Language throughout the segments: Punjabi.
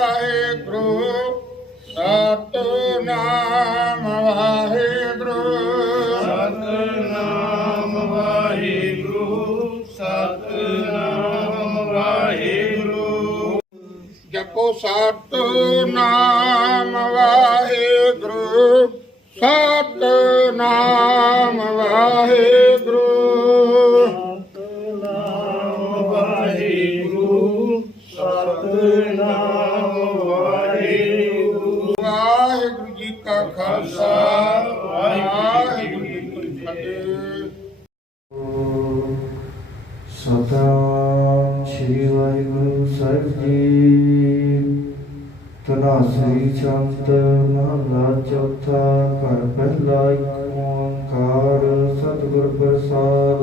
ਵਾਹਿਗੁਰੂ ਸਤਨਾਮ ਵਾਹਿਗੁਰੂ। ਸਤਨਾਮ ਵਾਹਿਗੁਰੂ ਸਤਨਾਮ ਵਾਹਿਗੁਰੂ। ਜਪੋ ਸਤਨਾਮ ਵਾਹਿਗੁਰੂ ਸਤਨਾਮ ਵਾਹਿਗੁਰੂ। ਵਾਹਿਗੁਰੂ ਵਾਹਿਗੁਰੂ ਜੀ ਕਾ ਖਾਲਸਾ, ਵਾਹਿਗੁਰੂ ਜੀ ਕੀ ਫਤਿਹ। ਸਤਨਾਮ ਸ੍ਰੀ ਵਾਹਿਗੁਰੂ ਸਾਹਿਬ ਜੀ। ਤਨਾਸਰੀ ਚੰਤ ਮਹਲਾ ਚੌਥਾ, ਘਰ ਪਹਿਲਾ ਇੱਕ ਓੰਕਾਰ, ਸਤਿਗੁਰ ਪ੍ਰਸਾਦ।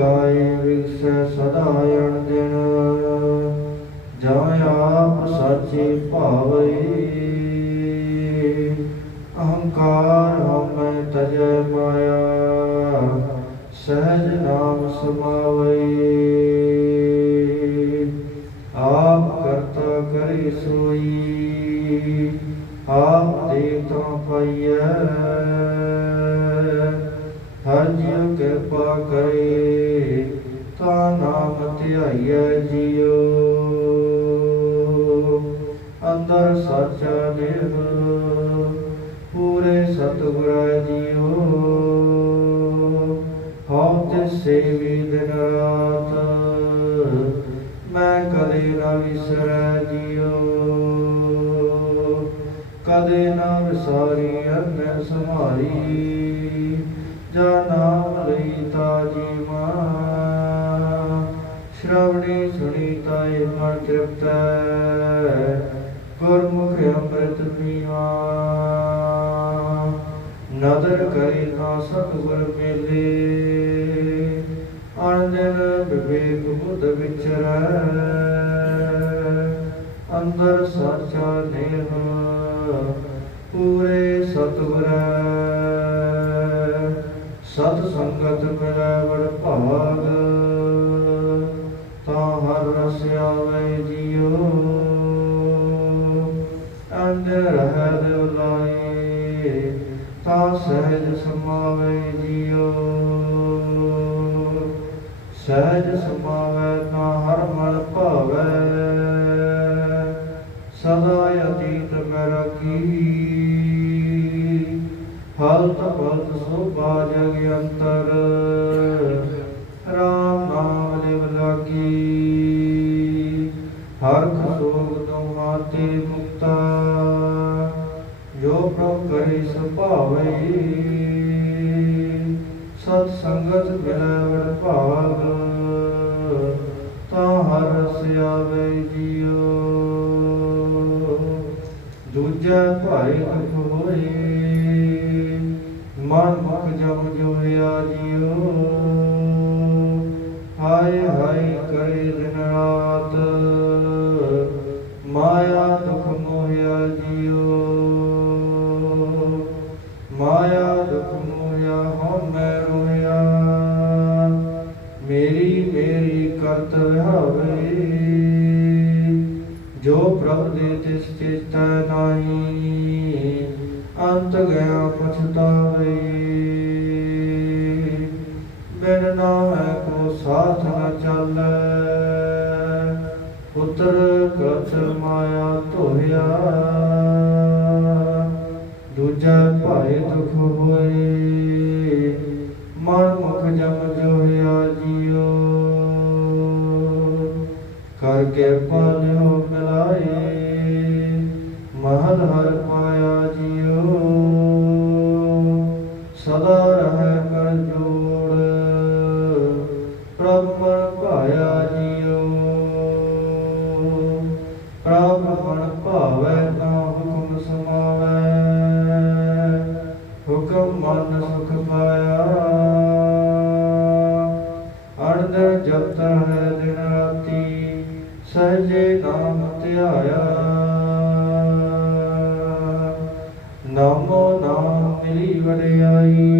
ਗਾਏ ਵਿਗਸੈ ਸਦਾਇ ਅਣ ਜਾਂ ਆਪ ਸਾਚੇ ਭਾਵੇ। ਅਹੰਕਾਰ ਹਉਮੈ ਤਜੈ ਮਾਇਆ, ਸਹਿਜ ਨਾਮ ਸਮਾਵੇ। ਆਪ ਕਰਤਾ ਕਰੇ ਸੋਈ, ਆਪ ਦੇਤਾ ਪਾਈਐ। ਹਰ ਜੀਉ ਤਾ ਨਾਮ ਧਿਆਈਐ ਜੀਉ ਅੰਦਰ ਸਾਚਾ ਦੇਵ ਪੂਰੇ ਸਤਿਗੁਰਾਂ ਜੀਉ ਹਉ ਤੇ ਸੇਵੀ ਦਿਨ ਰਾਤ ਮੈਂ ਕਦੇ ਨਾ ਵਿਸਰੈ ਜੀਉ ਕਦੇ ਨਾ ਵਿਸਾਰੀ ਅੰਨ ਸੰਭਾਰੀ ਜਾ ਸ਼ਰਵਣੀ ਸੁਣੀ ਤਾਏ ਮਨ ਤ੍ਰਿਪਤੈ ਗੁਰਮੁਖ ਅੰਮ੍ਰਿਤ ਪੀਵਾ ਨਦਰ ਕਰੇ ਤਾਂ ਸਤਿਗੁਰ ਮੇਲੇ ਅਨੰਦਨ ਵਿਵੇਕ ਬੁੱਧ ਵਿਚਰੈ ਅੰਦਰ ਸਾਚਾ ਨੇਹ ਪੂਰੇ ਸਤਿਗੁਰ ਸਤ ਸੰਗਤ ਮਿਲੈ ਬੜ ਭਾਗ ਹਰ ਰਸ ਆਵੇ ਜੀਉ। ਅੰਦਰ ਰਹਿ ਦਿਵ ਲਾਏ ਤਾਂ ਸਹਿਜ ਸਮਾਵੇ ਜੀਉ। ਸਹਿਜ ਸਮਾਵੇ ਕਰੇ ਸੁਭਾਵੇ ਸਤ ਸੰਗਤ ਮਿਲੈ ਵਡ ਭਾਗ ਤਾਂ ਹਰ ਰਸ ਆਵੇ ਜੀਓ। ਦੂਜਾ ਭਾਈ ਦੁਖ ਹੋਏ, ਮਨ ਮੁਖ ਜਮ ਜੋਇਆ ਜੀਓ। ਨਾਮੈ ਕੋ ਸਾਥ ਨ ਚੱਲੈ। ਪੁੱਤਰ ਕਛ ਮਾਇਆ ਧੋਇਆ। ਦੂਜਾ ਭਾਏ ਦੁਖ ਹੋਏ। ਮਨ ਮੁਖ ਜਮ ਜੋਇਆ ਜੀਓ। ਕਰ ਕਿਰਪਾ ਲਿਓ ਮਿਲਾਏ। ਮਹਲ ਹਰ ਪਾਇਆ ਜੀਓ। ਸਦਾ ਮਨ ਸੁਖ ਪਾਇਆ ਅਰਧ ਜਪਤ ਹੈ ਦਿਨ ਰਾਤੀ ਸਹਜੇ ਨਾਮ ਧਿਆਇਆ। ਨਾਮੋ ਨਾਮ ਮਿਲੀ ਵਡਿਆਈ।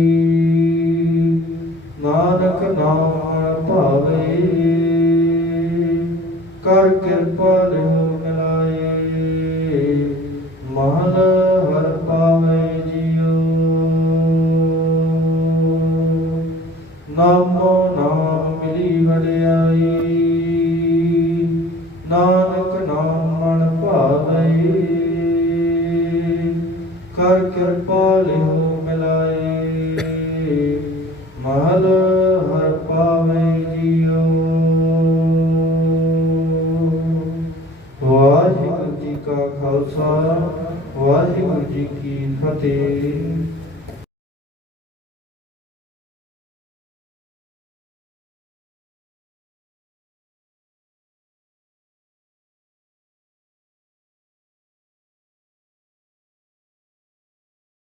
ਨਾਮੋ ਨਾਮ ਮਿਲੀ ਵਡਿਆਈ, ਨਾਨਕ ਨਾਮ ਮਨ ਭਾਵੇ, ਕਰ ਕਿਰਪਾ ਲਿਓ ਮਿਲਾਈ ਮਹਲ ਹਰ ਪਾਵੇ ਜੀਓ। ਵਾਹਿਗੁਰੂ ਜੀ ਕਾ ਖਾਲਸਾ, ਵਾਹਿਗੁਰੂ ਜੀ ਕੀ ਫਤਿਹ।